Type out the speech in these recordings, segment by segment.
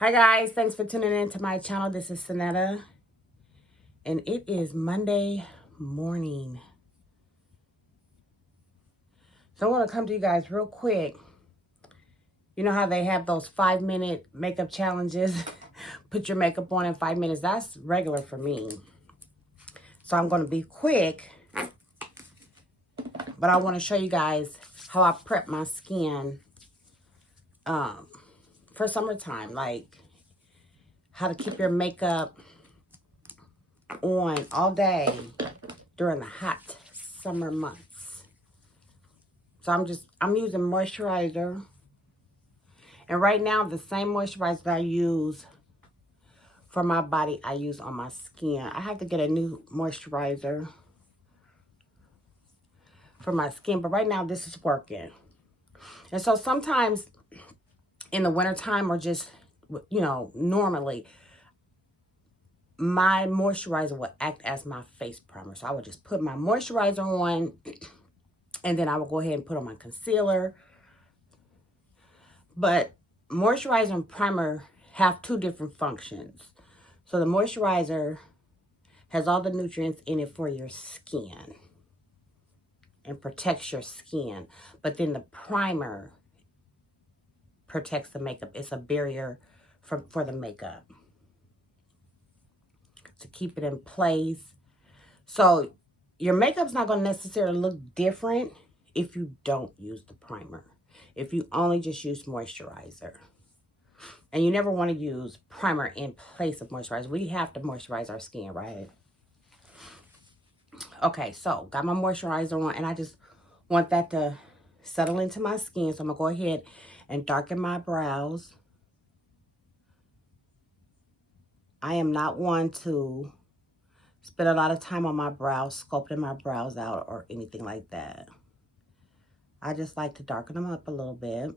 Hi guys, thanks for tuning in to my channel. This is Sonetta, and it is Monday morning. So I want to come to you guys real quick. You know how they have those 5-minute makeup challenges? Put your makeup on in 5 minutes. That's regular for me. So I'm going to be quick, but I want to show you guys how I prep my skin for summertime. Like how to keep your makeup on all day during the hot summer months. So I'm using moisturizer. And right now, the same moisturizer that I use for my body, I use on my skin. I have to get a new moisturizer for my skin, but right now this is working. And so sometimes in the wintertime or just, normally, my moisturizer will act as my face primer. So I would just put my moisturizer on, and then I will go ahead and put on my concealer. But moisturizer and primer have two different functions. So the moisturizer has all the nutrients in it for your skin and protects your skin. But then the primer protects the makeup. It's a barrier for the makeup to keep it in place. So your makeup's not going to necessarily look different if you don't use the primer. If you only just use moisturizer. And you never want to use primer in place of moisturizer. We have to moisturize our skin, right? Okay, so got my moisturizer on, and I just want that to settle into my skin. So I'm going to go ahead and darken my brows. I am not one to spend a lot of time on my brows, sculpting my brows out or anything like that. I just like to darken them up a little bit.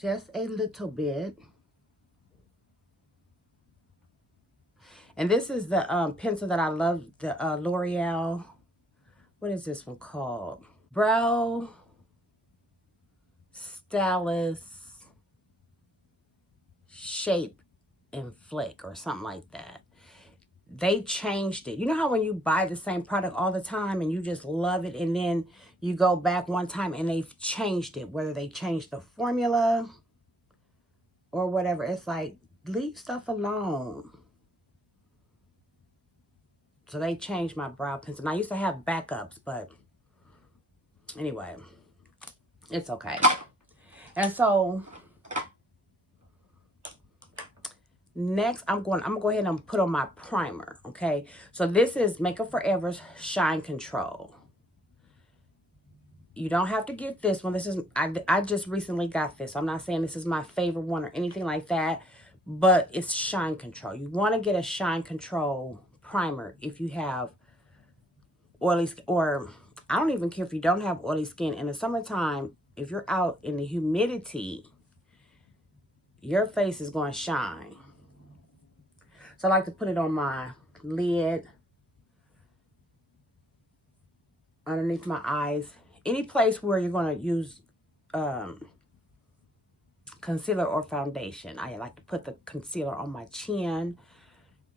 Just a little bit. And this is the pencil that I love, the L'Oreal. What is this one called? Brow Stylist Shape and Flick or something like that. They changed it. You know how when you buy the same product all the time and you just love it, and then you go back one time and they've changed it, whether they changed the formula or whatever. It's like, leave stuff alone. So they changed my brow pencil. And I used to have backups, but anyway, it's okay. And so next, I'm going to go ahead and put on my primer, okay? So this is Makeup Forever's Shine Control. You don't have to get this one. This is, I just recently got this. I'm not saying this is my favorite one or anything like that, but it's Shine Control. You want to get a Shine Control primer if you have oily skin, or I don't even care if you don't have oily skin. In the summertime, if you're out in the humidity, your face is going to shine. So I like to put it on my lid, underneath my eyes, any place where you're going to use concealer or foundation. I like to put the concealer on my chin.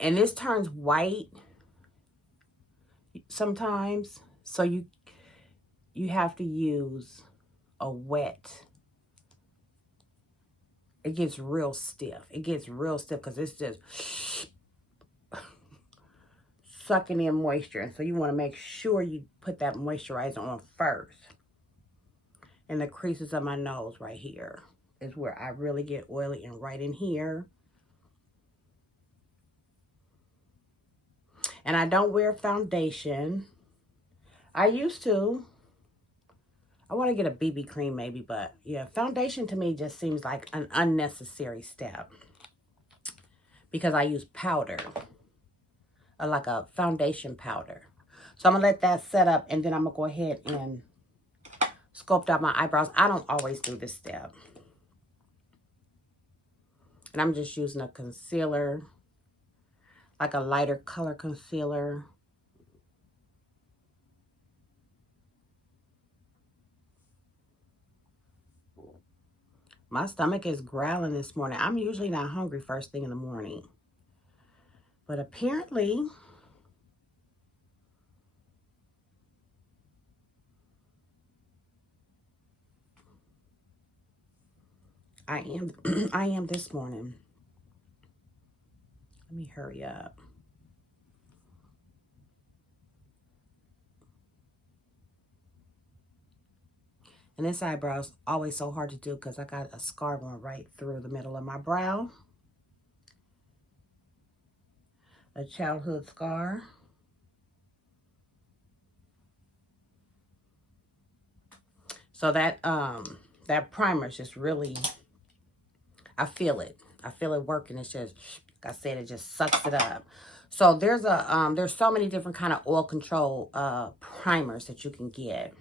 And this turns white sometimes. So you have to use a wet. It gets real stiff. It gets real stiff because it's just sucking in moisture. And so you want to make sure you put that moisturizer on first. And the creases of my nose right here is where I really get oily, and right in here. And I don't wear foundation. I used to. I want to get a BB cream maybe, but yeah, foundation to me just seems like an unnecessary step because I use powder, like a foundation powder. So I'm going to let that set up, and then I'm going to go ahead and sculpt out my eyebrows. I don't always do this step. And I'm just using a concealer, like a lighter color concealer. My stomach is growling this morning. I'm usually not hungry first thing in the morning. But apparently, I am I am this morning. Let me hurry up. And this eyebrow's always so hard to do because I got a scar going right through the middle of my brow. A childhood scar. So that primer's just really, I feel it. I feel it working. It's just, like I said, it just sucks it up. So there's so many different kind of oil control primers that you can get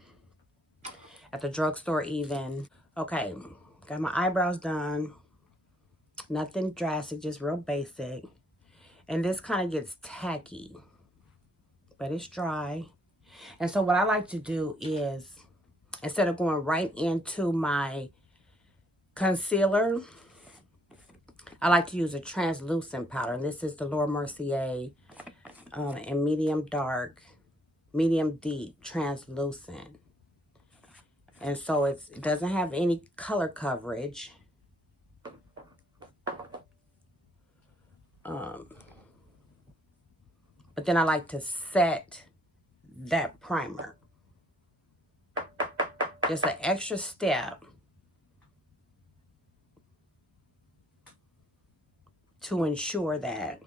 at the drugstore even. Okay, got my eyebrows done. Nothing drastic, just real basic. And this kind of gets tacky, but it's dry. And so what I like to do is, instead of going right into my concealer, I like to use a translucent powder. And this is the Laura Mercier in medium dark, medium deep, translucent. And so it doesn't have any color coverage. But then I like to set that primer. Just an extra step to ensure that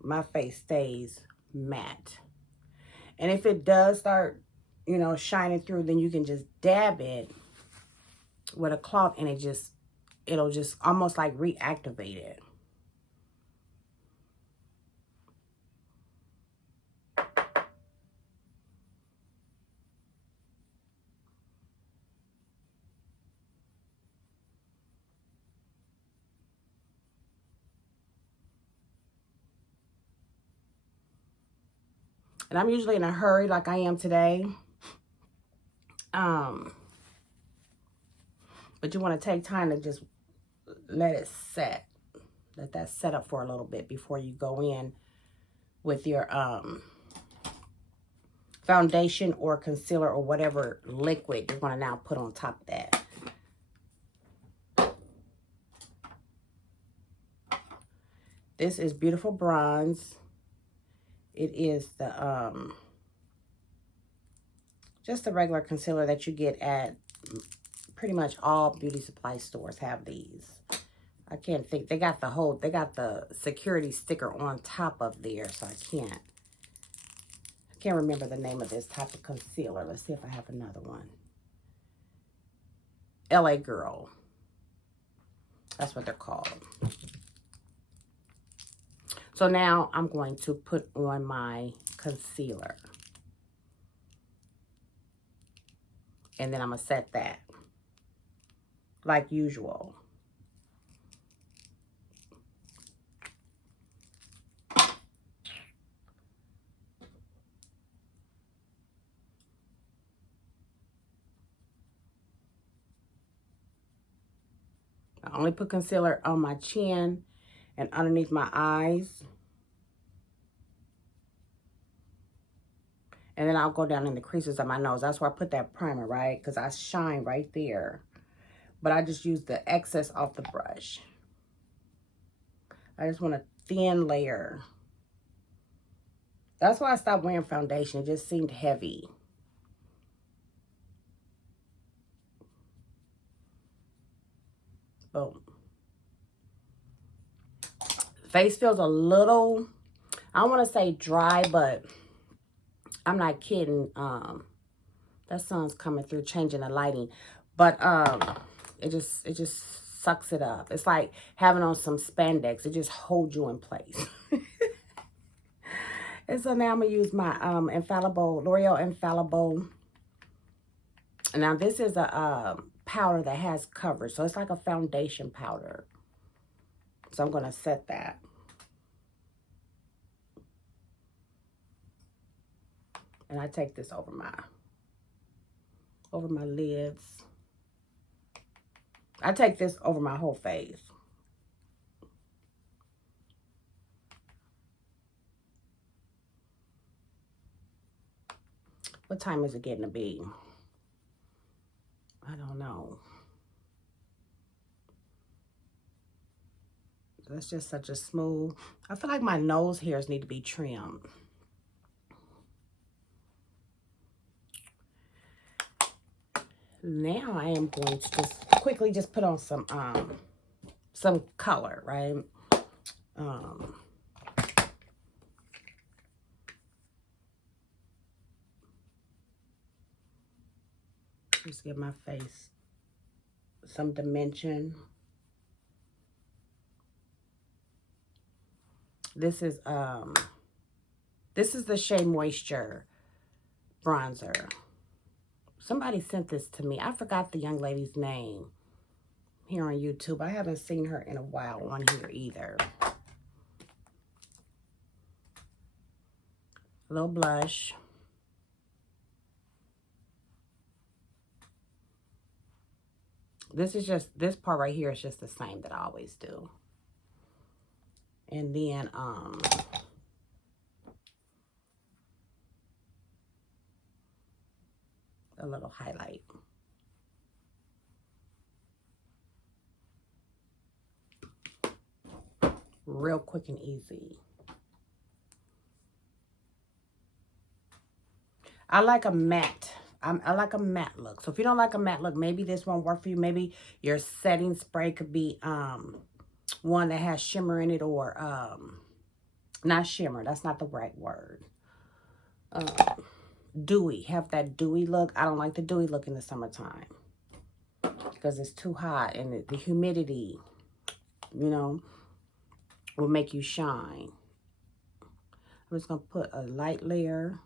my face stays matte. And if it does start, you know, shining through, then you can just dab it with a cloth and it'll just almost like reactivate it. And I'm usually in a hurry like I am today. But you want to take time to just let it set. Let that set up for a little bit before you go in with your foundation or concealer or whatever liquid you're going to now put on top of that. This is Beautiful Bronze. It is the just the regular concealer that you get at pretty much all beauty supply stores have these. I can't think. They got the security sticker on top of there, so I can't remember the name of this type of concealer. Let's see if I have another one. LA Girl. That's what they're called. So now I'm going to put on my concealer. And then I'm going to set that like usual. I only put concealer on my chin and underneath my eyes. And then I'll go down in the creases of my nose. That's where I put that primer, right? Because I shine right there. But I just use the excess off the brush. I just want a thin layer. That's why I stopped wearing foundation. It just seemed heavy. Boom. Face feels a little, I don't want to say dry, but I'm not kidding. That sun's coming through, changing the lighting. But it just sucks it up. It's like having on some spandex. It just holds you in place. And so now I'm going to use my L'Oreal Infallible. Now this is a powder that has coverage. So it's like a foundation powder. So I'm going to set that. And I take this over my lids. I take this over my whole face. What time is it getting to be? I don't know. That's just such a smooth. I feel like my nose hairs need to be trimmed. Now I am going to just quickly just put on some color, right? Just give my face some dimension. This is the Shea Moisture bronzer. Somebody sent this to me. I forgot the young lady's name here on YouTube. I haven't seen her in a while on here either. A little blush. This part right here is just the same that I always do. And then, a little highlight. Real quick and easy. I like a matte. I like a matte look. So if you don't like a matte look, maybe this won't work for you. Maybe your setting spray could be one that has shimmer in it, or not shimmer. That's not the right word. Dewy. Have that dewy look. I don't like the dewy look in the summertime because it's too hot, and the humidity, you know, will make you shine. I'm just going to put a light layer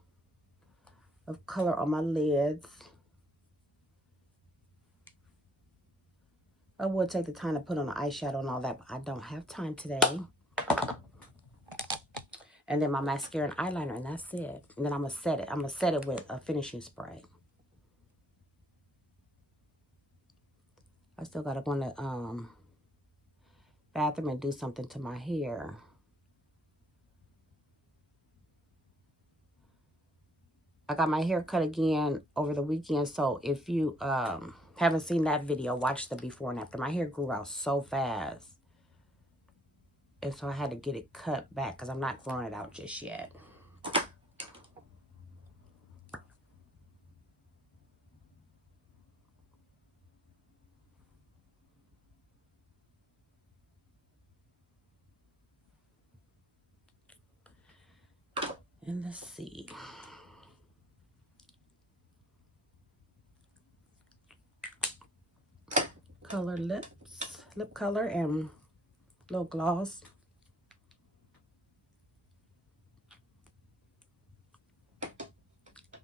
of color on my lids. I would take the time to put on the eyeshadow and all that, but I don't have time today. And then my mascara and eyeliner, and that's it. And then I'm going to set it. I'm going to set it with a finishing spray. I still got to go in the bathroom and do something to my hair. I got my hair cut again over the weekend, so if you haven't seen that video, watch the before and after. My hair grew out so fast. And so I had to get it cut back because I'm not growing it out just yet. And let's see. Color lips, lip color, and little gloss.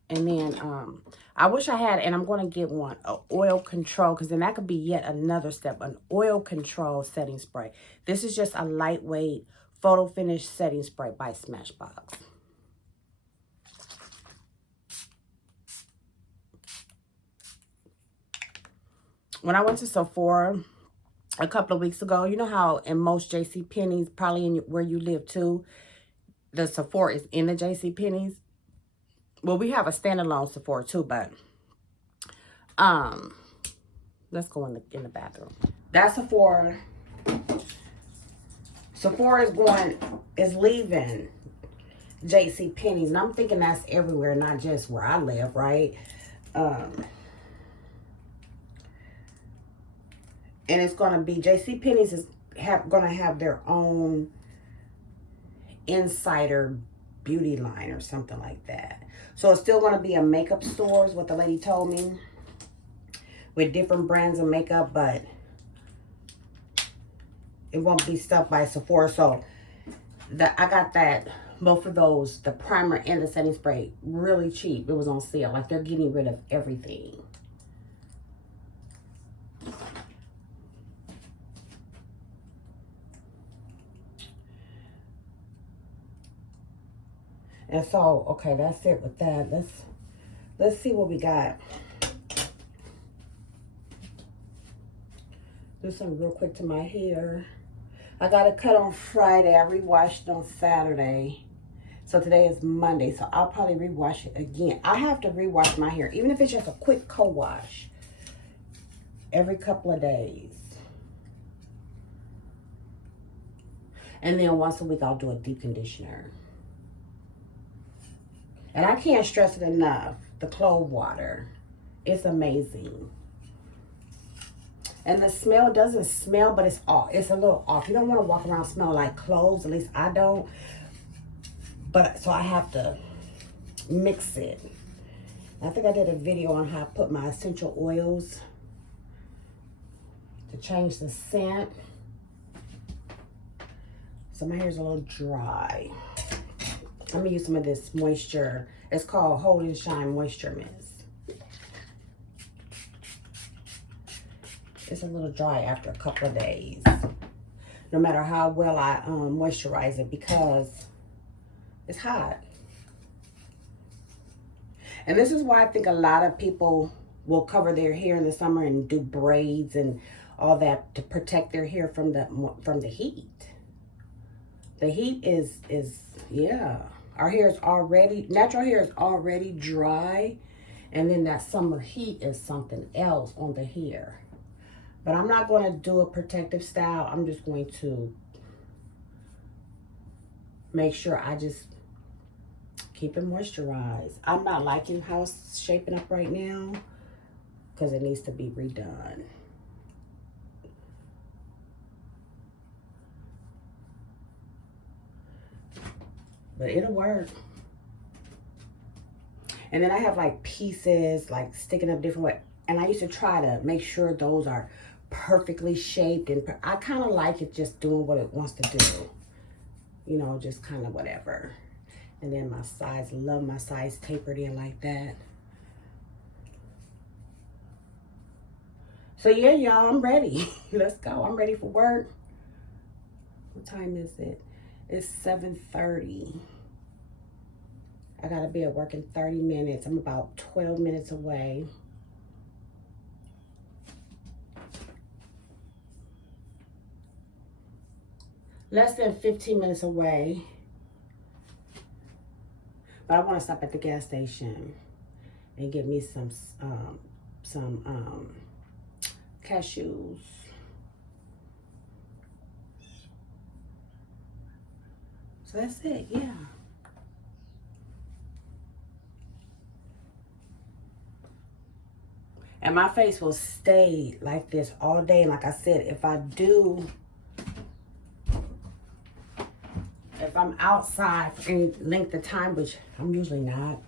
And then I wish I had, and I'm going to get one, an oil control, because then that could be yet another step, an oil control setting spray. This is just a lightweight photo finish setting spray by Smashbox. When I went to Sephora a couple of weeks ago, you know how in most JCPenney's, probably in where you live too, the Sephora is in the JCPenney's. Well, we have a standalone Sephora too, but let's go in the bathroom. That's Sephora. Sephora is leaving JCPenney's, and I'm thinking that's everywhere, not just where I live, right? And it's going to be, JCPenney's is going to have their own insider beauty line or something like that. So it's still going to be a makeup store, is what the lady told me, with different brands of makeup, but it won't be stuff by Sephora. So I got both of those, the primer and the setting spray, really cheap. It was on sale. Like, they're getting rid of everything. And so, okay, that's it with that. Let's see what we got. Do something real quick to my hair. I got it cut on Friday. I rewashed it on Saturday. So today is Monday. So I'll probably rewash it again. I have to rewash my hair, even if it's just a quick co-wash, every couple of days. And then once a week, I'll do a deep conditioner. And I can't stress it enough. The clove water. It's amazing. And the smell doesn't smell, but it's off. It's a little off. You don't want to walk around smelling like cloves. At least I don't. But so I have to mix it. I think I did a video on how I put my essential oils to change the scent. So my hair's a little dry. I'm gonna use some of this moisture. It's called Hold and Shine Moisture Mist. It's a little dry after a couple of days. No matter how well I moisturize it, because it's hot. And this is why I think a lot of people will cover their hair in the summer and do braids and all that to protect their hair from the heat. The heat is yeah. Our hair is already, natural hair is already dry. And then that summer heat is something else on the hair. But I'm not going to do a protective style. I'm just going to make sure I just keep it moisturized. I'm not liking how it's shaping up right now because it needs to be redone. But it'll work. And then I have like pieces like sticking up different way. And I used to try to make sure those are perfectly shaped. And I kind of like it just doing what it wants to do. You know, just kind of whatever. And then my sides, love my sides tapered in like that. So yeah, y'all, I'm ready. Let's go. I'm ready for work. What time is it? It's 7:30. I gotta be at work in 30 minutes. I'm about 12 minutes away. Less than 15 minutes away. But I want to stop at the gas station and get me some cashews. So that's it, yeah. And my face will stay like this all day. And like I said, if I'm outside for any length of time, which I'm usually not,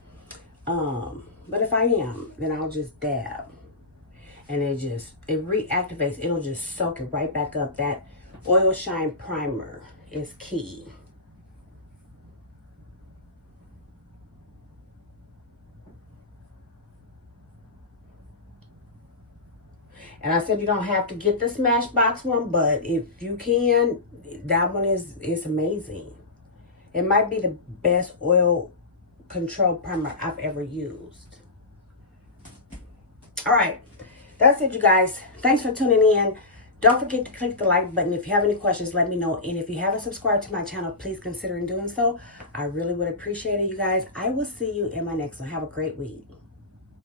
but if I am, then I'll just dab. And it reactivates. It'll just soak it right back up. That oil shine primer is key. And I said you don't have to get the Smashbox one, but if you can, that one is amazing. It might be the best oil control primer I've ever used. All right, that's it, you guys. Thanks for tuning in. Don't forget to click the like button. If you have any questions, let me know. And if you haven't subscribed to my channel, please consider doing so. I really would appreciate it, you guys. I will see you in my next one. Have a great week.